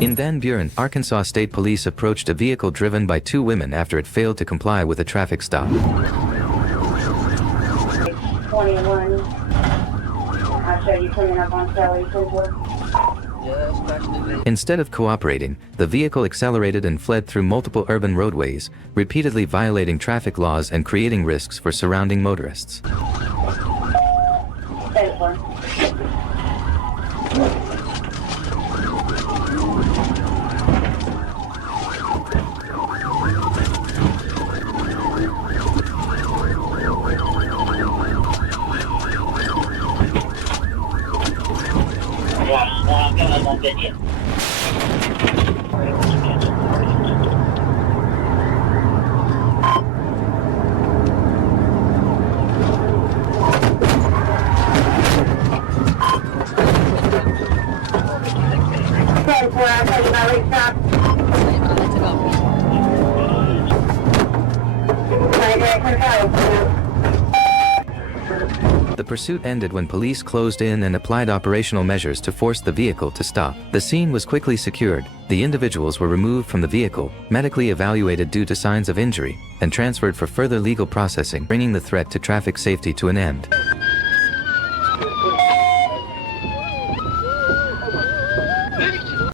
In Van Buren, Arkansas, State Police approached a vehicle driven by two women after it failed to comply with a traffic stop. 21. I'll show you cleaning up on Kelly, please. Instead of cooperating, the vehicle accelerated and fled through multiple urban roadways, repeatedly violating traffic laws and creating risks for surrounding motorists. The pursuit ended when police closed in and applied operational measures to force the vehicle to stop. The scene was quickly secured, the individuals were removed from the vehicle, medically evaluated due to signs of injury, and transferred for further legal processing, bringing the threat to traffic safety to an end.